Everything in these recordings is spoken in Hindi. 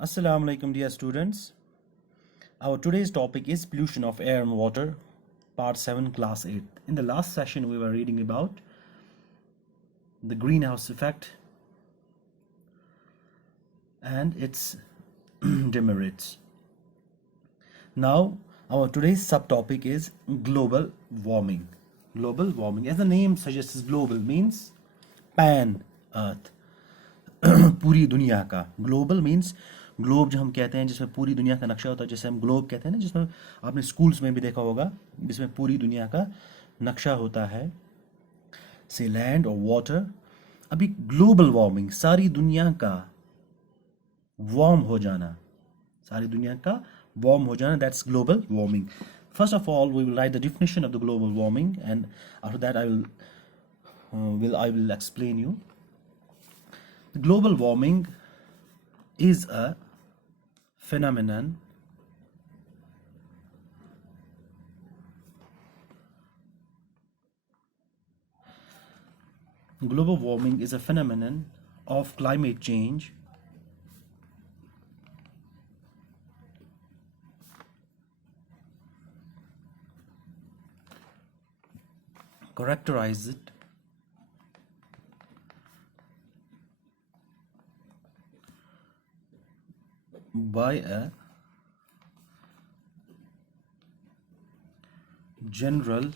Assalamu alaikum, dear students. Our today's topic is pollution of air and water, part 7, class 8. In the last session, we were reading about the greenhouse effect and its demerits. Now, our today's subtopic is global warming. Global warming, as the name suggests, global means pan earth. पूरी दुनिया का ग्लोबल मीन्स ग्लोब जो हम कहते हैं जिसमें पूरी दुनिया का नक्शा होता है, जैसे हम ग्लोब कहते हैं ना, जिसमें आपने स्कूल्स में भी देखा होगा, जिसमें पूरी दुनिया का नक्शा होता है, से लैंड और वाटर. अभी ग्लोबल वार्मिंग, सारी दुनिया का वार्म हो जाना, सारी दुनिया का वार्म हो जाना, that's global warming. First of all we will write the definition of the global warming and after that I will explain you. Global warming is a phenomenon global warming is a phenomenon of climate change characterized by a general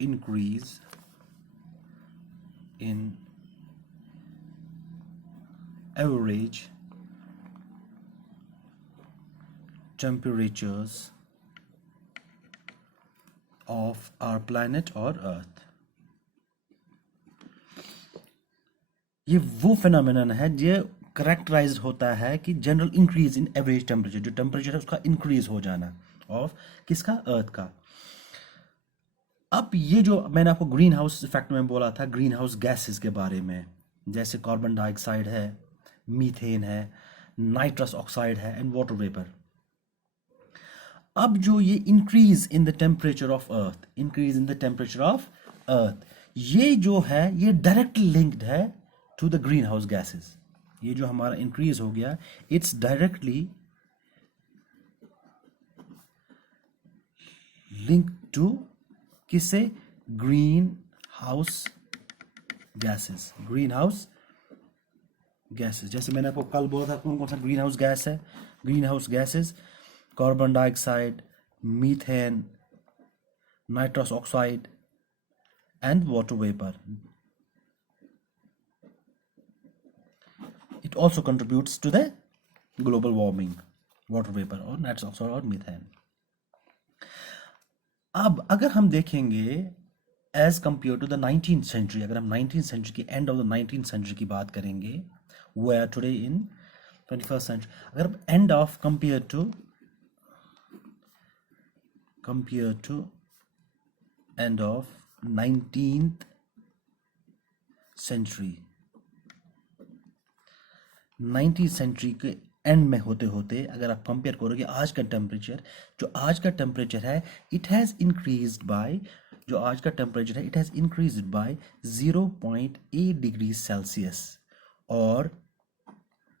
increase in average temperatures of our planet or earth. ये वो फिनोमिनन है जो करेक्टराइज होता है कि general increase in average temperature, जो टेम्परेचर है उसका इंक्रीज हो जाना ऑफ किसका, अर्थ का. अब ये जो मैंने आपको ग्रीन हाउस इफेक्ट में बोला था, ग्रीन हाउस गैसेस के बारे में, जैसे कार्बन डाइऑक्साइड है, मीथेन है, नाइट्रस ऑक्साइड है एंड वाटर वेपर. अब जो ये increase in the temperature of earth, increase in the temperature of earth, ये जो है ये डायरेक्टली लिंक्ड है to the greenhouse gases. ये जो हमारा इंक्रीज हो गया, इट्स डायरेक्टली लिंक टू किससे, greenhouse gases. Greenhouse gases, जैसे मैंने आपको कल बोला था कौन कौन सा ग्रीन हाउस गैस है. Green house gases carbon dioxide, methane, nitrous oxide and water vapour. It also contributes to the global warming, water vapor or nitrous oxide और मीथेन. अब अगर हम देखेंगे as compare to the 19th century, अगर हम 19th सेंचुरी की end of the 19th century की बात करेंगे, we are today in 21st century. अगर end of compare to end of 19th century, 19th century के एंड में होते होते अगर आप कंपेयर करोगे आज का टेम्परेचर, जो आज का टेम्परेचर है इट हैज़ इंक्रीज्ड बाय, जो आज का टेम्परेचर है it has increased by 0.8 degree Celsius और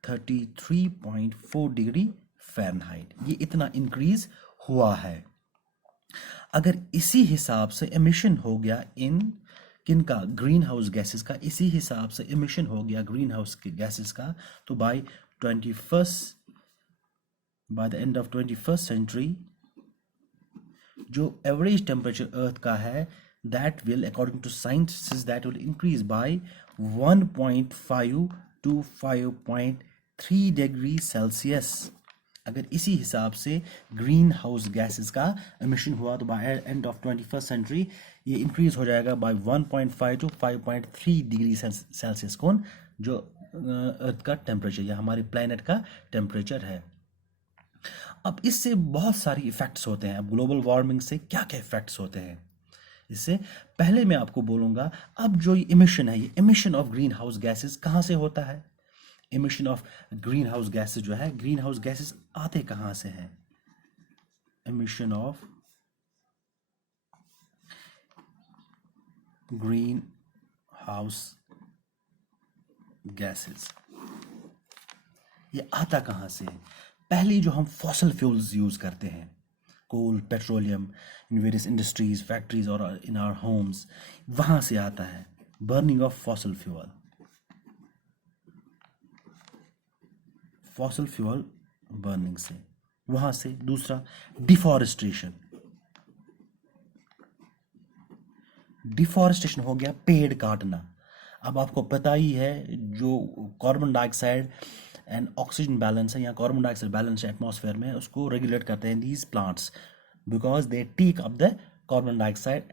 33.4 डिग्री फ़ारेनहाइट. ये इतना इंक्रीज हुआ है. अगर इसी हिसाब से एमिशन हो गया इन किनका, ग्रीन हाउस गैसेस का, इसी हिसाब से एमिशन हो गया ग्रीन हाउस के गैसेस का, तो by the end of 21st century जो एवरेज टेम्परेचर अर्थ का है, that will according to scientist that will increase by 1.5 to 5.3 degree Celsius. अगर इसी हिसाब से ग्रीन हाउस गैसेस का एमिशन हुआ तो by end of 21st century ये इंक्रीज हो जाएगा बाय 1.5 to 5.3 डिग्री सेल्सियस. कौन, जो अर्थ का टेम्परेचर या हमारे प्लैनेट का टेम्परेचर है. अब इससे बहुत सारी इफेक्ट्स होते हैं. अब ग्लोबल वार्मिंग से क्या क्या इफेक्ट्स होते हैं, इससे पहले मैं आपको बोलूँगा, अब जो ये इमिशन है, ये emission of green house gases कहाँ से होता है. Emission of green house gases जो है, ग्रीन हाउस गैसेस आते कहाँ से हैं. Emission of green house gases. ये आता कहाँ से है? पहले जो हम फॉसल फ्यूल्स यूज़ करते हैं, coal, petroleum, in various industries, factories और इन आवर होम्स, वहाँ से आता है burning of fossil fuel. Fossil fuel burning से, वहाँ से। दूसरा डिफॉरेस्टेशन। डिफॉरेस्टेशन हो गया पेड़ काटना। अब आपको पता ही है जो carbon dioxide and oxygen balance है, या कार्बन डाइऑक्साइड बैलेंस है एटमॉस्फेयर में, उसको रेगुलेट करते हैं these plants, because they take up the carbon dioxide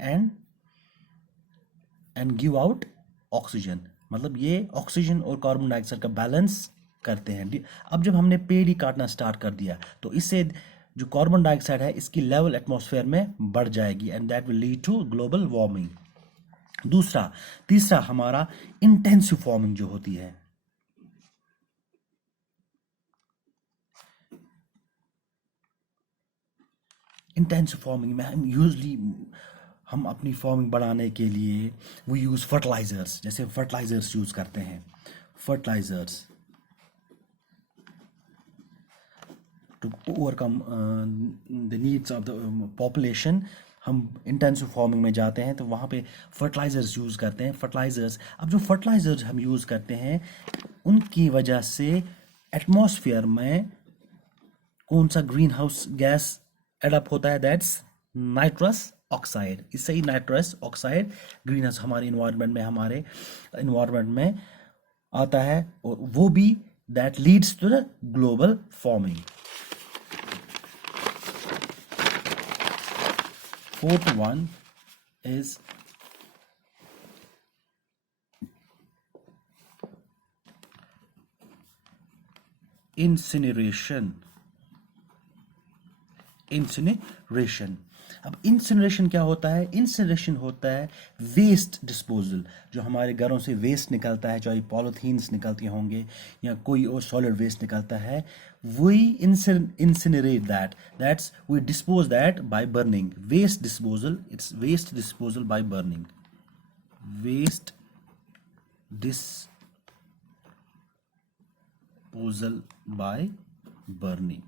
and give out oxygen. मतलब ये ऑक्सीजन और कार्बन डाइऑक्साइड का बैलेंस करते हैं। अब जब हमने पेड़ ही काटना स्टार्ट कर दिया तो इससे जो कार्बन डाइऑक्साइड है इसकी लेवल एटमॉस्फेयर में बढ़ जाएगी, and that will lead to global warming. तीसरा हमारा इंटेंसिव वार्मिंग जो होती है। इंटेंसिव फार्मिंग में हम अपनी फार्मिंग बढ़ाने के लिए वो यूज़ फर्टिलाइजर्स, जैसे फर्टिलाइजर्स यूज़ करते हैं। Fertilizers to overcome the needs of the population. हम इंटेंसिव फार्मिंग में जाते हैं तो वहाँ पे फर्टिलाइजर्स यूज़ करते हैं। फर्टिलाइजर्स, अब जो फर्टिलाइजर्स हम यूज़ करते हैं उनकी वजह से एटमॉस्फेयर में कौन सा ग्रीन हाउस गैस एडअप होता है? That's nitrous oxide. इससे ही नाइट्रस ऑक्साइड ग्रीन हाउस हमारे इन्वायरमेंट में आता है, और वो भी that leads to the global warming. Fourth one is incineration. अब इंसिनरेशन क्या होता है? इंसिनरेशन होता है वेस्ट डिस्पोजल। जो हमारे घरों से वेस्ट निकलता है, चाहे पॉलीथीन्स निकलती होंगे या कोई और सॉलिड वेस्ट निकलता है, वही incinerate that's we dispose that by burning. Waste disposal, it's waste disposal by burning. Waste disposal by burning.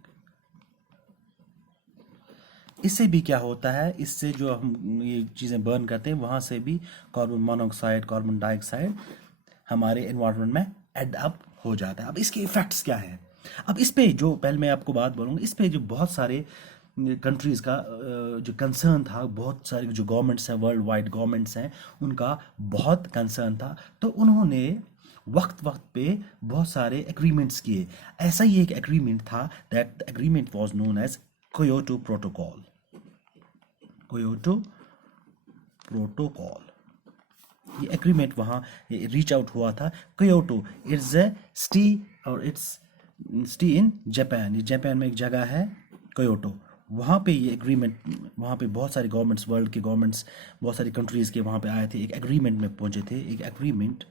इससे भी क्या होता है, इससे जो हम ये चीज़ें बर्न करते हैं वहाँ से भी कार्बन मोनोऑक्साइड, कार्बन डाइऑक्साइड हमारे एनवायरनमेंट में एड अप हो जाता है। अब इसके इफ़ेक्ट्स क्या हैं? अब इस पे जो पहले मैं आपको बात बोलूँगा, इस पे जो बहुत सारे कंट्रीज़ का जो कंसर्न था, बहुत सारे जो गवर्नमेंट्स हैं, वर्ल्ड वाइड गवर्नमेंट्स हैं, उनका बहुत कंसर्न था, तो उन्होंने वक्त वक्त पे बहुत सारे एग्रीमेंट्स किए। ऐसा ही एक एग्रीमेंट था, that agreement was known as Kyoto protocol. Kyoto protocol, ये एग्रीमेंट वहाँ रीच आउट हुआ था। कोयोटो इट्स ए सिटी, और इट्स सिटी इन जापान। ये जापान में एक जगह है कोयोटो, वहाँ पे ये एग्रीमेंट, वहाँ पे बहुत सारे गवर्नमेंट्स, वर्ल्ड के गवर्नमेंट्स, बहुत सारी कंट्रीज़ के वहाँ पे आए थे, एक एग्रीमेंट में पहुँचे थे। एक एग्रीमेंट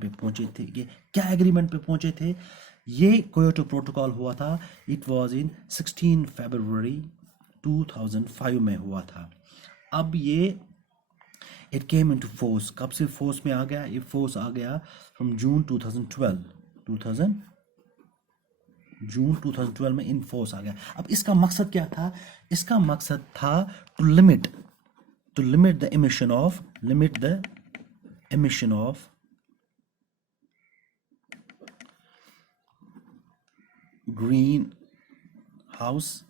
पे पहुँचे थे। ये क्या एग्रीमेंट पे पहुँचे थे? ये कोयोटो प्रोटोकॉल हुआ था, इट वाज इन 16 फरवरी 2005 में हुआ था। अब ये इट केम इनटू फोर्स, कब से फोर्स में आ गया? ये फोर्स आ गया फ्रॉम जून 2012 में इन फोर्स आ गया। अब इसका मकसद क्या था? इसका मकसद था to limit the emission of greenhouse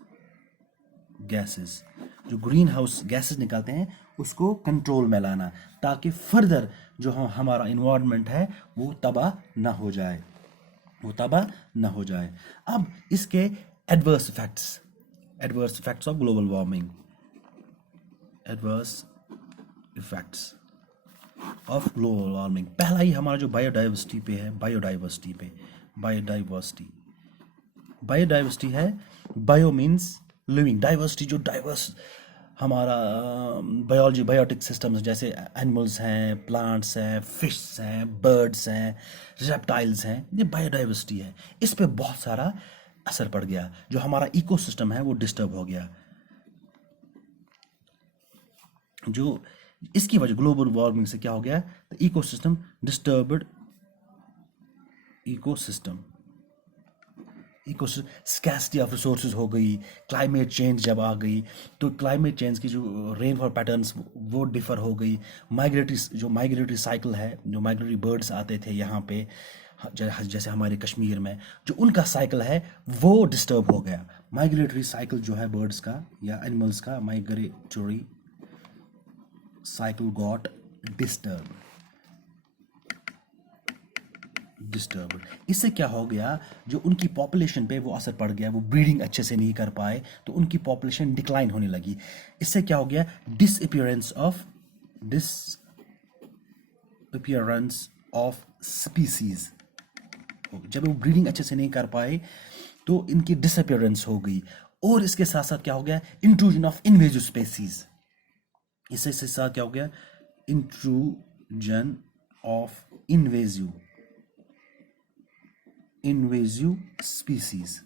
gases. जो ग्रीन हाउस गैसेस निकलते हैं उसको कंट्रोल में लाना, ताकि फर्दर जो हमारा इन्वायरमेंट है वो तबाह ना हो जाए, अब इसके adverse effects of global warming. पहला ही हमारा जो बायोडाइवर्सिटी है। बायो मीन्स लिविंग, डाइवर्सिटी जो डाइवर्स हमारा बायोलॉजी, बायोटिक सिस्टम्स, जैसे एनिमल्स हैं, प्लांट्स हैं, फिश हैं, बर्ड्स हैं, रेप्टाइल्स हैं, ये बायोडाइवर्सिटी है। इस पे बहुत सारा असर पड़ गया, जो हमारा इकोसिस्टम है वो डिस्टर्ब हो गया। जो इसकी वजह ग्लोबल वार्मिंग से क्या हो गया? The ecosystem disturbed ecosystem scarcity of resources हो गई, क्लाइमेट चेंज जब आ गई तो क्लाइमेट चेंज की जो रेनफॉल पैटर्न्स वो डिफ़र हो गई, माइग्रेटरी साइकिल है, जो माइग्रेटरी बर्ड्स आते थे यहाँ पे जैसे हमारे कश्मीर में, जो उनका साइकिल है वो डिस्टर्ब हो गया। माइग्रेटरी साइकिल जो है बर्ड्स का या एनिमल्स का, माइग्रेटरी साइकिल गॉट डिस्टर्ब। इससे क्या हो गया, जो उनकी पॉपुलेशन पे वो असर पड़ गया, वो ब्रीडिंग अच्छे से नहीं कर पाए तो उनकी पॉपुलेशन डिक्लाइन होने लगी। इससे क्या हो गया, डिसअपियरेंस ऑफ स्पीसीज। जब वो ब्रीडिंग अच्छे से नहीं कर पाए तो इनकी डिसअपियरेंस हो गई। और इसके साथ साथ क्या हो गया, इंट्रूजन ऑफ इन्वेजिव स्पेसीज। इससे साथ क्या हो गया, इंट्रूजन ऑफ इन्वेजिव स्पीसीज।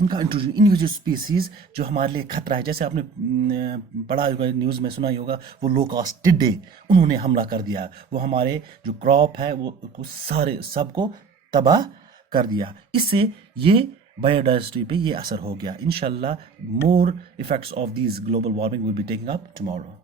इनका इंट्रूजन, इन्वेजिव स्पीसीज जो हमारे लिए खतरा है, जैसे आपने पढ़ा होगा, न्यूज़ में सुना ही होगा, वो लो कॉस्ट टिड्डे उन्होंने हमला कर दिया, वो हमारे जो क्रॉप है वो सारे सबको तबाह कर दिया। इससे ये बायोडाइवर्सिटी पे ये असर हो गया। इंशाल्लाह more effects of these global warming will be taking up tomorrow.